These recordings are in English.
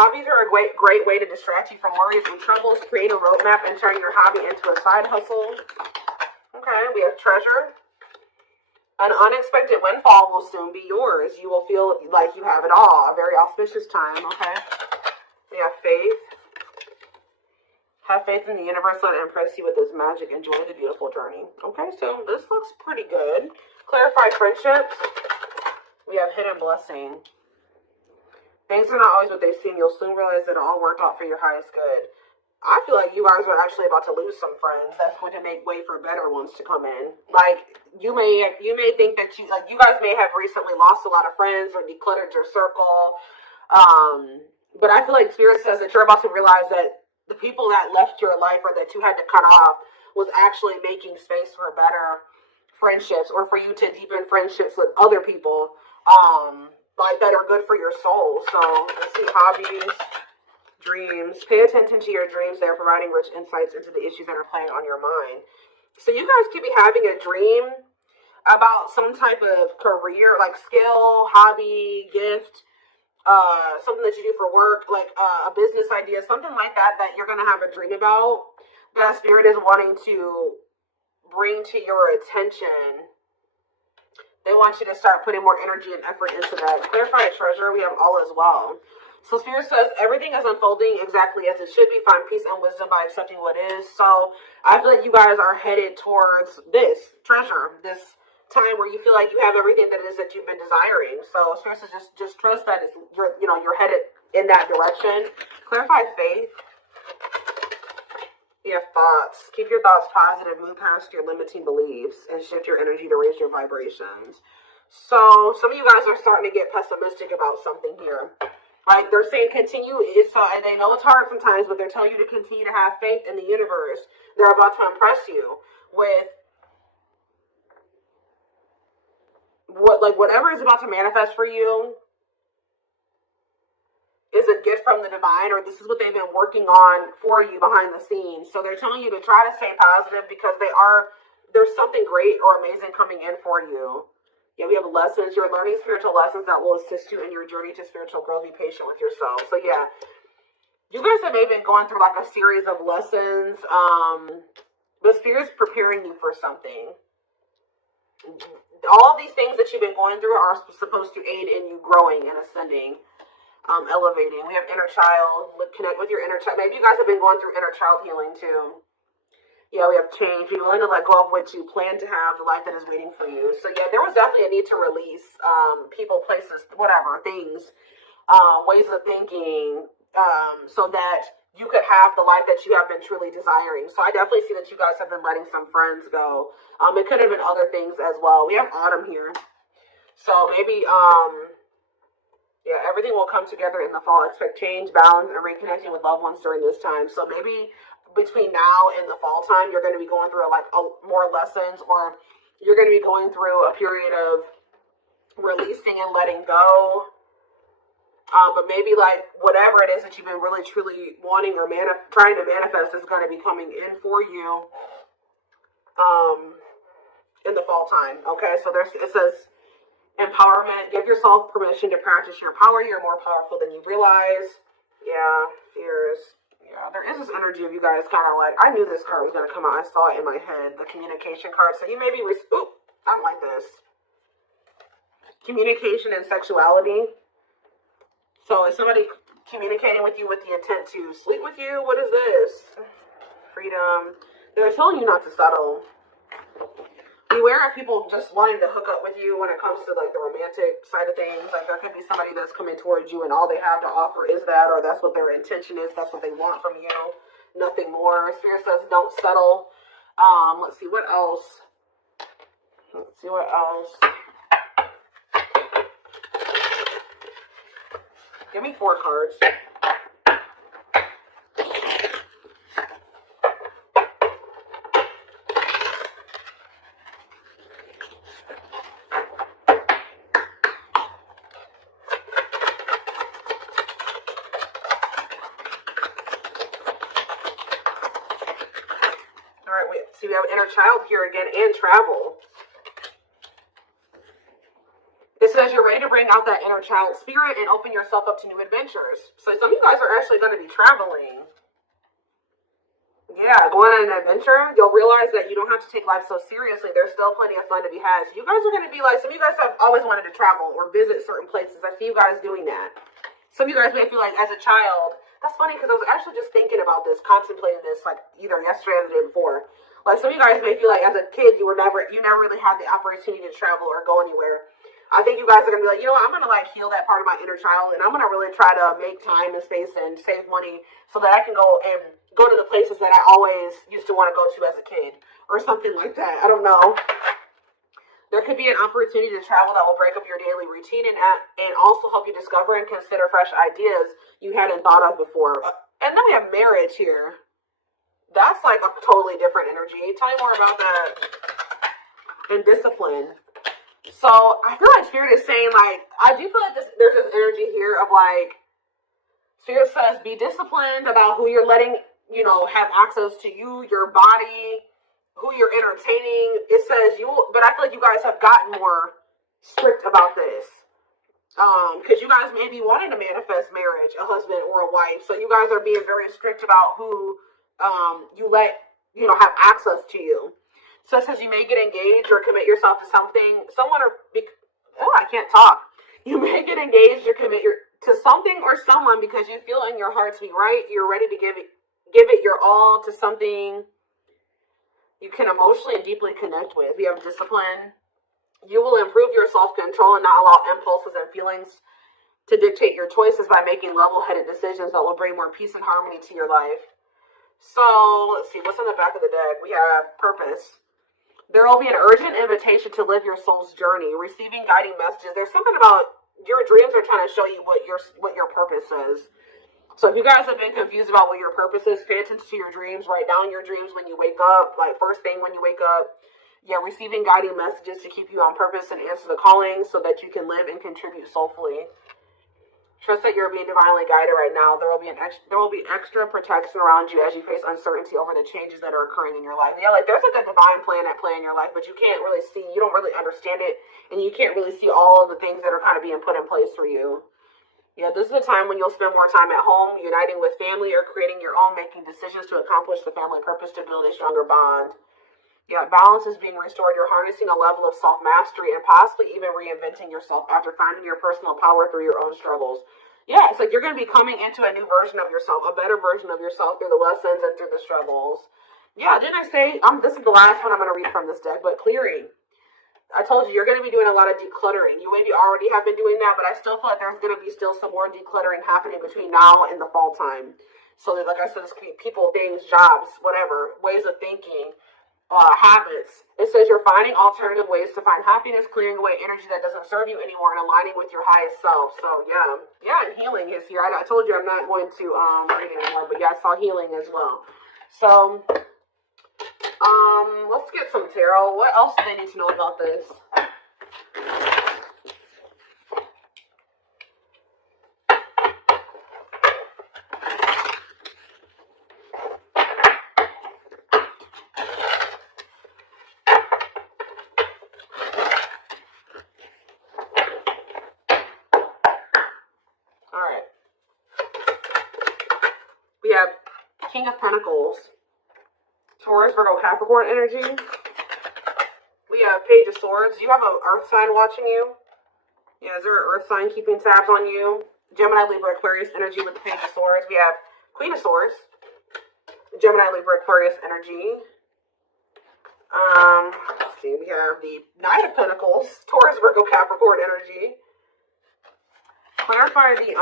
Hobbies are a great way to distract you from worries and troubles. Create a roadmap and turn your hobby into a side hustle. Okay, we have treasure. An unexpected windfall will soon be yours. You will feel like you have it all. A very auspicious time, okay? We have faith. Have faith in the universe. Let it impress you with this magic. Enjoy the beautiful journey. Okay, so this looks pretty good. Clarify friendships. We have hidden blessing. Things are not always what they seem. You'll soon realize that it all worked out for your highest good. I feel like you guys are actually about to lose some friends. That's going to make way for better ones to come in. Like, you may think that you guys may have recently lost a lot of friends or decluttered your circle. But I feel like Spirit says that you're about to realize that the people that left your life or that you had to cut off was actually making space for better friendships, or for you to deepen friendships with other people. Like that are good for your soul. So let's see, hobbies, dreams. Pay attention to your dreams. They're providing rich insights into the issues that are playing on your mind. So you guys could be having a dream about some type of career, like skill, hobby, gift, something that you do for work, like a business idea, something like that you're going to have a dream about. That Spirit is wanting to bring to your attention. They want you to start putting more energy and effort into that. Clarify treasure. We have all as well. So Spirit says everything is unfolding exactly as it should be. Find peace and wisdom by accepting what is. So I feel like you guys are headed towards this treasure, this time where you feel like you have everything that it is that you've been desiring. So Spirit says just trust that you're headed in that direction. Clarify faith. You have thoughts. Keep your thoughts positive. Move past your limiting beliefs and shift your energy to raise your vibrations. So some of you guys are starting to get pessimistic about something here. Right? They're saying continue. And they know it's hard sometimes, but they're telling you to continue to have faith in the universe. They're about to impress you with whatever is about to manifest for you is a gift from the divine, or this is what they've been working on for you behind the scenes. So they're telling you to try to stay positive because there's something great or amazing coming in for you. Yeah, we have lessons. You're learning spiritual lessons that will assist you in your journey to spiritual growth. Be patient with yourself. So yeah, you guys have maybe been going through like a series of lessons. But Spirit's preparing you for something. All of these things that you've been going through are supposed to aid in you growing and ascending. Elevating. We have inner child. Connect with your inner child. Maybe you guys have been going through inner child healing too. Yeah, we have change. Be willing to let go of what you plan to have, the life that is waiting for you. So yeah, there was definitely a need to release people, places, whatever, things, ways of thinking, so that you could have the life that you have been truly desiring. So I definitely see that you guys have been letting some friends go. It could have been other things as well. We have autumn here. So maybe yeah, everything will come together in the fall. Expect change, balance, and reconnecting with loved ones during this time. So maybe between now and the fall time, you're going to be going through more lessons, or you're going to be going through a period of releasing and letting go. But maybe whatever it is that you've been really truly wanting or trying to manifest is going to be coming in for you in the fall time. Okay, so it says empowerment. Give yourself permission to practice your power. You're more powerful than you realize. Yeah, fears. Yeah, there is this energy of you guys kind of I knew this card was going to come out. I saw it in my head. The communication card. So you may be, I don't like this. Communication and sexuality. So is somebody communicating with you with the intent to sleep with you? What is this? Freedom. They're telling you not to settle. Beware of people just wanting to hook up with you when it comes to the romantic side of things. There could be somebody that's coming towards you and all they have to offer is that, or that's what their intention is. That's what they want from you. Nothing more. Spirit says don't settle. Let's see what else. Give me 4 cards. So we have inner child here again, and travel. It says you're ready to bring out that inner child spirit and open yourself up to new adventures. So some of you guys are actually going to be traveling. Yeah, going on an adventure, you'll realize that you don't have to take life so seriously. There's still plenty of fun to be had. So you guys are going to be like, some of you guys have always wanted to travel or visit certain places. I see you guys doing that. Some of you guys may feel like as a child, that's funny because I was actually just thinking about this, contemplating this like either yesterday or the day before. Like some of you guys may feel like as a kid, you never really had the opportunity to travel or go anywhere. I think you guys are going to be like, you know what, I'm going to like heal that part of my inner child and I'm going to really try to make time and space and save money so that I can go to the places that I always used to want to go to as a kid or something like that. I don't know. There could be an opportunity to travel that will break up your daily routine and also help you discover and consider fresh ideas you hadn't thought of before. And then we have marriage here. That's like a totally different energy. Tell me more about that. And discipline. So I feel like Spirit is saying, like, I do feel like there's this energy here of like, Spirit says be disciplined about who you're letting, have access to you, your body, who you're entertaining. It says but I feel like you guys have gotten more strict about this. Because you guys may be wanting to manifest marriage, a husband or a wife. So you guys are being very strict about who you let, have access to you. So it says you may get engaged or commit yourself to something, I can't talk. You may get engaged or commit to something or someone because you feel in your heart to be right. You're ready to give it your all to something you can emotionally and deeply connect with. You have discipline. You will improve your self-control and not allow impulses and feelings to dictate your choices by making level-headed decisions that will bring more peace and harmony to your life. So let's see, what's on the back of the deck? We have purpose. There will be an urgent invitation to live your soul's journey, receiving guiding messages. There's something about your dreams are trying to show you what your purpose is. So if you guys have been confused about what your purpose is, pay attention to your dreams. Write down your dreams when you wake up, like first thing when you wake up. Yeah, receiving guiding messages to keep you on purpose and answer the calling so that you can live and contribute soulfully. Trust that you're being divinely guided right now. There will be extra protection around you as you face uncertainty over the changes that are occurring in your life. Yeah, like there's like a divine plan at play in your life, but you can't really see, you don't really understand it, and you can't really see all of the things that are kind of being put in place for you. Yeah, this is a time when you'll spend more time at home, uniting with family or creating your own, making decisions to accomplish the family purpose to build a stronger bond. Yeah, balance is being restored. You're harnessing a level of self-mastery and possibly even reinventing yourself after finding your personal power through your own struggles. Yeah, it's like you're going to be coming into a new version of yourself, a better version of yourself through the lessons and through the struggles. Yeah, didn't I say, this is the last one I'm going to read from this deck, but clearing. I told you, you're going to be doing a lot of decluttering. You maybe already have been doing that, but I still feel like there's going to be still some more decluttering happening between now and the fall time. So, like I said, this could be people, things, jobs, whatever, ways of thinking. Habits. It says you're finding alternative ways to find happiness, clearing away energy that doesn't serve you anymore, and aligning with your highest self. So yeah, and healing is here. I told you I'm not going to read anymore, but yeah, I saw healing as well. So let's get some tarot. What else do they need to know about this? We have King of Pentacles, Taurus, Virgo, Capricorn energy. We have Page of Swords. Do you have an earth sign watching you? Yeah, is there an earth sign keeping tabs on you? Gemini, Libra, Aquarius energy with the Page of Swords. We have Queen of Swords, Gemini, Libra, Aquarius energy. Let's see, we have the Knight of Pentacles, Taurus, Virgo, Capricorn energy. Clarify the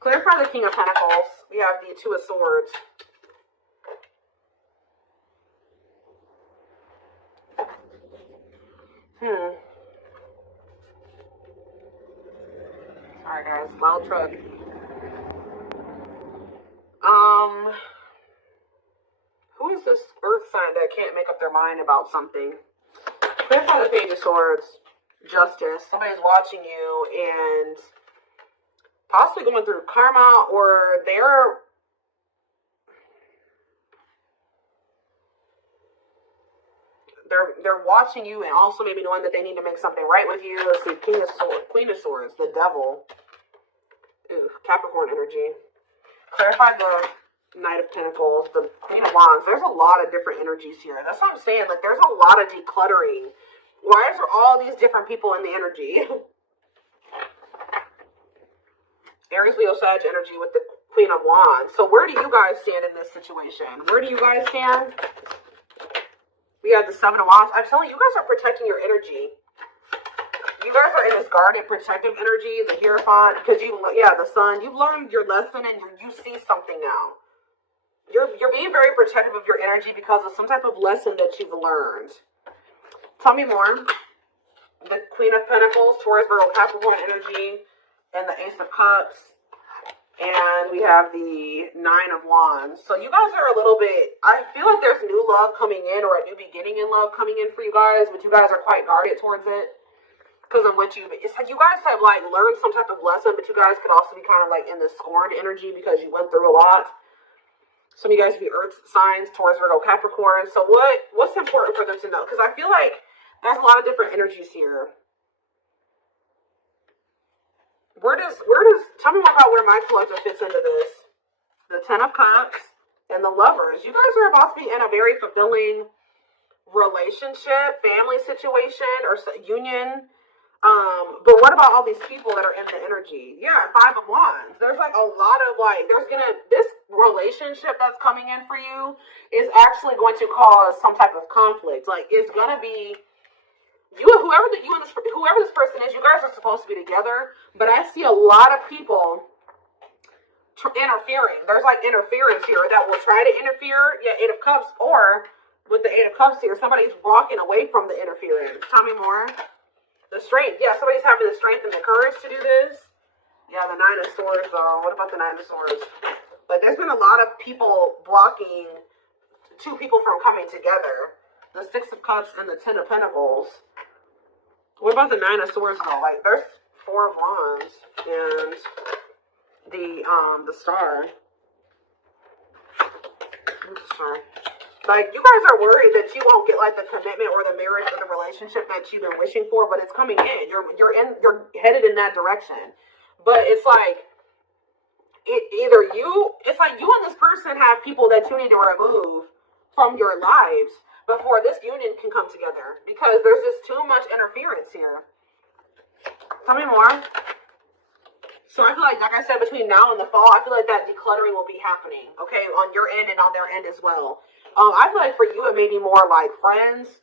clarify the King of Pentacles. We have the Two of Swords. Sorry guys, loud truck. Who is this earth sign that can't make up their mind about something? Clarify the Page of Swords. Justice. Somebody's watching you and possibly going through karma, or they're They're watching you and also maybe knowing that they need to make something right with you. Let's see, King of Swords, Queen of Swords, the Devil. Ooh, Capricorn energy. Clarify the Knight of Pentacles, the Queen of Wands. There's a lot of different energies here. That's what I'm saying. Like, there's a lot of decluttering. Why is there all these different people in the energy? Aries, Leo, Sag energy with the Queen of Wands. So where do you guys stand in this situation? Where do you guys stand? We have the Seven of Wands. I'm telling you, you guys are protecting your energy. You guys are in this guarded, protective energy, the Hierophant, because the Sun. You've learned your lesson and you see something now. You're being very protective of your energy because of some type of lesson that you've learned. Tell me more. The Queen of Pentacles, Taurus, Virgo, Capricorn energy, and the Ace of Cups. And we have the Nine of Wands. So you guys are a little bit, I feel like there's new love coming in or a new beginning in love coming in for you guys, but you guys are quite guarded towards it. Because of what it's like you guys have like learned some type of lesson, but you guys could also be kind of like in this scorned energy because you went through a lot. Some of you guys be Earth signs, Taurus, Virgo, Capricorn. So what's important for them to know? Because I feel like there's a lot of different energies here. Where does tell me more about where my collective fits into this? The Ten of Cups and the Lovers. You guys are about to be in a very fulfilling relationship, family situation, or union. But what about all these people that are in the energy? Yeah, Five of Wands. There's like a lot of like, this relationship that's coming in for you is actually going to cause some type of conflict. Like, it's gonna be whoever this person is. You guys are supposed to be together, but I see a lot of people interfering. There's like interference here that will try to interfere. Yeah, Eight of Cups, or with the Eight of Cups here, somebody's walking away from the interference. Tell me more. The strength. Yeah, somebody's having the strength and the courage to do this. Yeah, the Nine of Swords, though. What about the Nine of Swords? Like, there's been a lot of people blocking two people from coming together. The Six of Cups and the Ten of Pentacles. What about the Nine of Swords, though? Like, there's Four of Wands and the Star. Star. Like, you guys are worried that you won't get like the commitment or the marriage or the relationship that you've been wishing for, but it's coming in. You're headed in that direction. But it's like it's like you and this person have people that you need to remove from your lives before this union can come together, because there's just too much interference here. Tell me more. So I feel like I said, between now and the fall, I feel like that decluttering will be happening, okay, on your end and on their end as well. I feel like for you, it may be more like friends.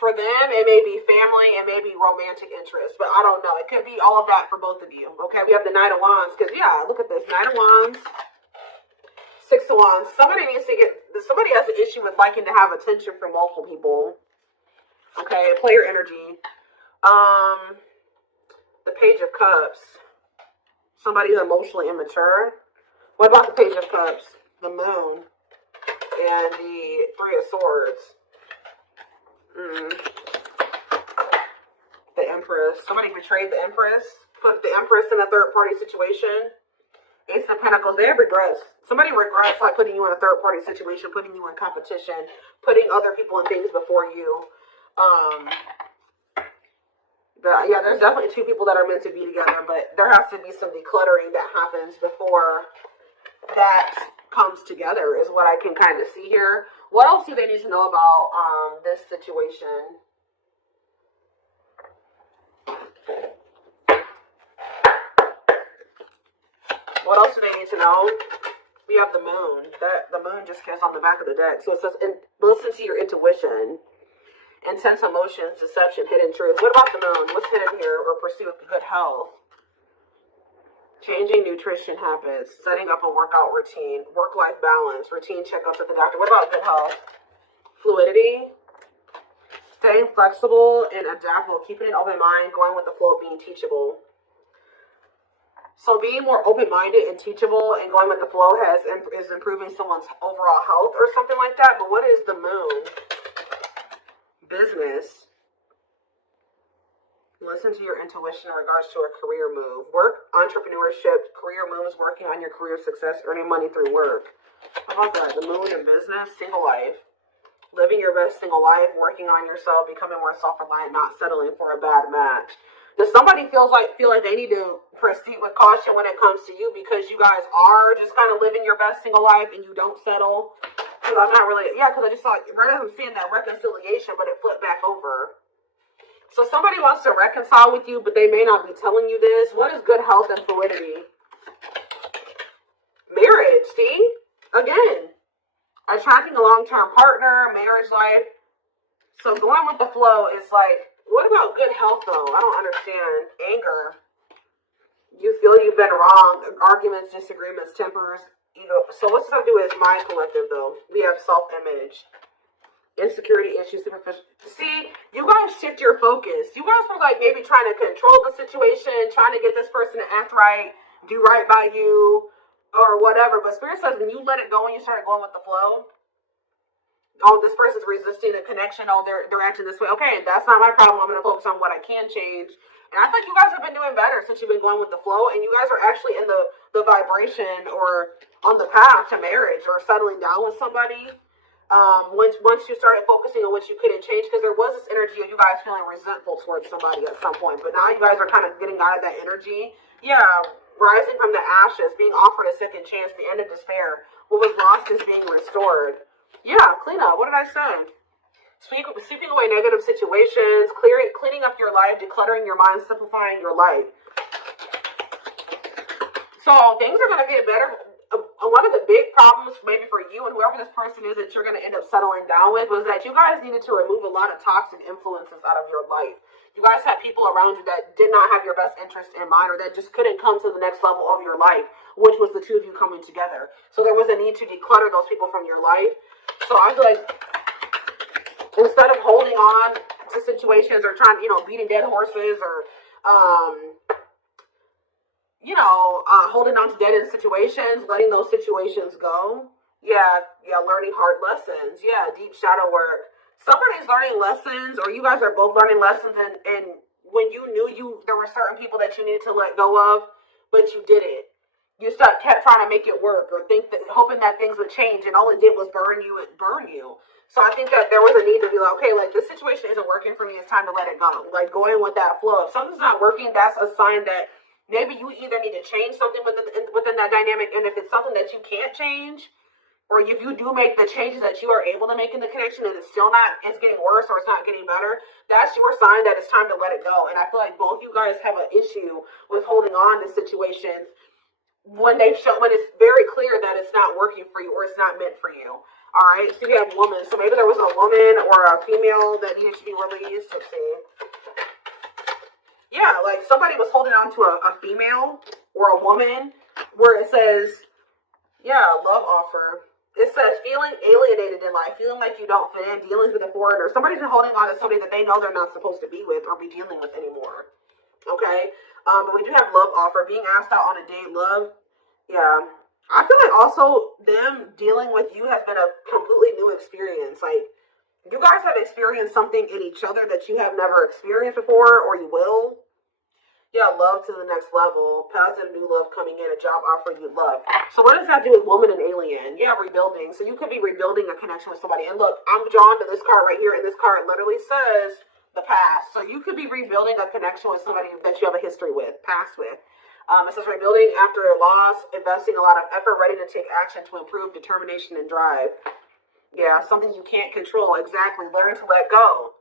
For them, it may be family and maybe romantic interest. But I don't know. It could be all of that for both of you. Okay, we have the Knight of Wands. Because, yeah, look at this. Knight of Wands. Six of Wands. Somebody has an issue with liking to have attention from multiple people. Okay, player energy. The Page of Cups. Somebody's emotionally immature. What about the Page of Cups? The Moon. And the Three of Swords. The Empress. Somebody betrayed the Empress. Put the Empress in a third-party situation. Ace of Pentacles. They have regrets. Somebody regrets like putting you in a third-party situation, putting you in competition, putting other people and things before you. Yeah, there's definitely two people that are meant to be together, but there has to be some decluttering that happens before that comes together, is what I can kind of see here. What else do they need to know about this situation? What else do they need to know? We have the Moon. The Moon just came on the back of the deck. So it says, listen to your intuition. Intense emotions, deception, hidden truth. What about the Moon? What's hidden here? Or pursue good health. Changing nutrition habits, setting up a workout routine, work-life balance, routine checkups at the doctor. What about good health? Fluidity, staying flexible and adaptable, keeping an open mind, going with the flow, being teachable. So being more open-minded and teachable and going with the flow is improving someone's overall health or something like that. But what is the Moon? Business. Listen to your intuition in regards to a career move. Work, entrepreneurship, career moves, working on your career success, earning money through work. How about that? The Moon in business, single life. living your best single life, working on yourself, becoming more self-reliant, not settling for a bad match. Does somebody feel like they need to proceed with caution when it comes to you because you guys are just kind of living your best single life and you don't settle? Because I'm not really, because I just thought, right as I'm seeing that reconciliation, but it flipped back over. So somebody wants to reconcile with you, but they may not be telling you this. What is good health and fluidity? Marriage, see? Again, attracting a long-term partner, marriage life. So going with the flow is like, what about good health, though? I don't understand. Anger. You feel you've been wrong. Arguments, disagreements, tempers. So what's that do with mind collective, though? We have self-image. Insecurity issues, superficial. See, you guys shift your focus. You guys were like maybe trying to control the situation, trying to get this person to act right, do right by you, or whatever. But Spirit says when you let it go and you start going with the flow, oh, this person's resisting the connection. Oh, they're acting this way. Okay, that's not my problem. I'm going to focus on what I can change. And I think you guys have been doing better since you've been going with the flow. And you guys are actually in the vibration or on the path to marriage or settling down with somebody. Once you started focusing on what you couldn't change, because there was this energy of you guys feeling resentful towards somebody at some point. But now you guys are kind of getting out of that energy. Yeah, rising from the ashes, being offered a second chance, the end of despair. What was lost is being restored. Yeah, clean up. What did I say? Sweeping away negative situations, cleaning up your life, decluttering your mind, simplifying your life. So things are going to get better. One of the big problems maybe for you and whoever this person is that you're going to end up settling down with was that you guys needed to remove a lot of toxic influences out of your life. You guys had people around you that did not have your best interest in mind or that just couldn't come to the next level of your life, which was the two of you coming together. So there was a need to declutter those people from your life. So I feel like instead of holding on to situations or trying, beating dead horses or, holding on to dead end situations, letting those situations go. Yeah, learning hard lessons. Yeah, deep shadow work. Somebody's learning lessons or you guys are both learning lessons and when you knew there were certain people that you needed to let go of, but you didn't. You kept trying to make it work or hoping that things would change and all it did was burn you. So I think that there was a need to be like, okay, like this situation isn't working for me. It's time to let it go. Like going with that flow. If something's not working, that's a sign that maybe you either need to change something within that dynamic. And if it's something that you can't change, or if you do make the changes that you are able to make in the connection and it's getting worse or it's not getting better, that's your sign that it's time to let it go. And I feel like both you guys have an issue with holding on to situations when it's very clear that it's not working for you or it's not meant for you. All right, so you have woman. So maybe there was a woman or a female that needed to be released. Let's see. Yeah, like somebody was holding on to a female or a woman where it says, love offer. It says feeling alienated in life, feeling like you don't fit in, dealings with a foreigner. Somebody's been holding on to somebody that they know they're not supposed to be with or be dealing with anymore. Okay? But we do have love offer, being asked out on a date, love. Yeah. I feel like also them dealing with you has been a completely new experience. Like, you guys have experienced something in each other that you have never experienced before or you will. Yeah, love to the next level. Positive new love coming in, a job offer you love. So what does that do with woman and alien? Yeah, rebuilding. So you could be rebuilding a connection with somebody. And look, I'm drawn to this card right here, and this card literally says the past. So you could be rebuilding a connection with somebody that you have a history with, past with. It says rebuilding after a loss, investing a lot of effort, ready to take action to improve determination and drive. Yeah, something you can't control. Exactly. Learn to let go.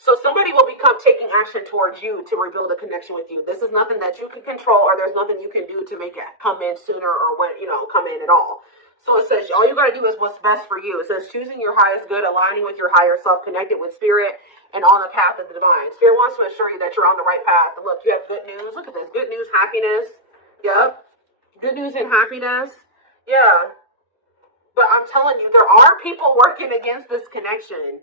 So somebody will become taking action towards you to rebuild a connection with you. This is nothing that you can control or there's nothing you can do to make it come in sooner or when, come in at all. So it says all you got to do is what's best for you. It says choosing your highest good, aligning with your higher self, connected with spirit, and on the path of the divine. Spirit wants to assure you that you're on the right path. And look, you have good news. Look at this. Good news, happiness. Yep. Good news and happiness. Yeah. But I'm telling you, there are people working against this connection.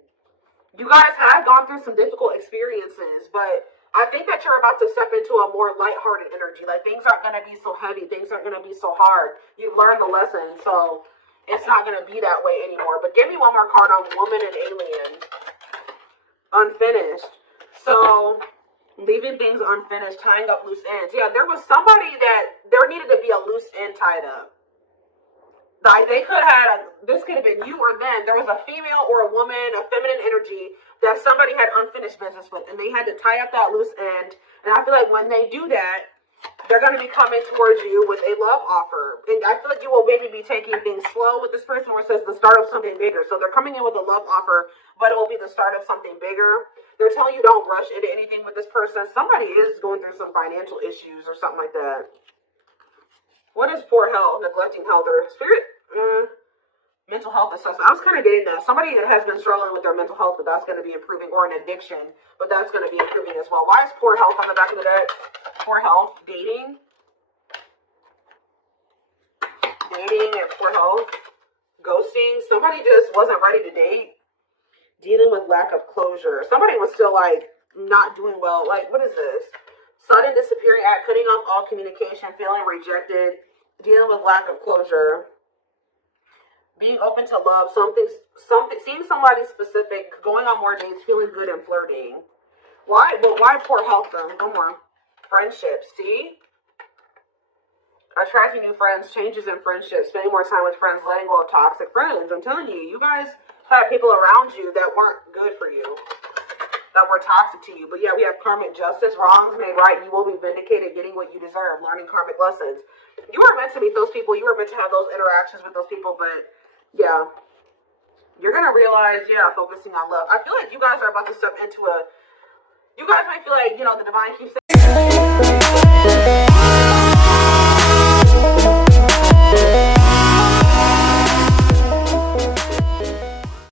You guys have gone through some difficult experiences, but I think that you're about to step into a more lighthearted energy. Like, things aren't going to be so heavy. Things aren't going to be so hard. You've learned the lesson, so it's not going to be that way anymore. But give me one more card on woman and alien. Unfinished. So, leaving things unfinished, tying up loose ends. Yeah, there was somebody that there needed to be a loose end tied up. Like they could have, this could have been you or them. There was a female or a woman, a feminine energy that somebody had unfinished business with, and they had to tie up that loose end. And I feel like when they do that, they're going to be coming towards you with a love offer. And I feel like you will maybe be taking things slow with this person where it says the start of something bigger. So they're coming in with a love offer, but it will be the start of something bigger. They're telling you don't rush into anything with this person. Somebody is going through some financial issues or something like that. What is poor health, neglecting health, or spirit? Mental health assessment. I was kind of getting that. Somebody that has been struggling with their mental health, but that's going to be improving, or an addiction, but that's going to be improving as well. Why is poor health on the back of the deck? Poor health, dating and poor health, ghosting. Somebody just wasn't ready to date. Dealing with lack of closure. Somebody was still like not doing well. Like, what is this? Sudden disappearing act, cutting off all communication, feeling rejected, dealing with lack of closure. Being open to love, something, seeing somebody specific, going on more dates, feeling good and flirting. Why? Well, why poor health then? One more. Friendships, see? Attracting new friends, changes in friendships, spending more time with friends, letting go of toxic friends. I'm telling you, you guys had people around you that weren't good for you, that were toxic to you. But yeah, we have karmic justice, wrongs made right. You will be vindicated, getting what you deserve, learning karmic lessons. You were meant to meet those people. You were meant to have those interactions with those people, but yeah, you're going to realize, yeah, focusing on love. I feel like you guys are about to step into you guys might feel like, the divine keeps saying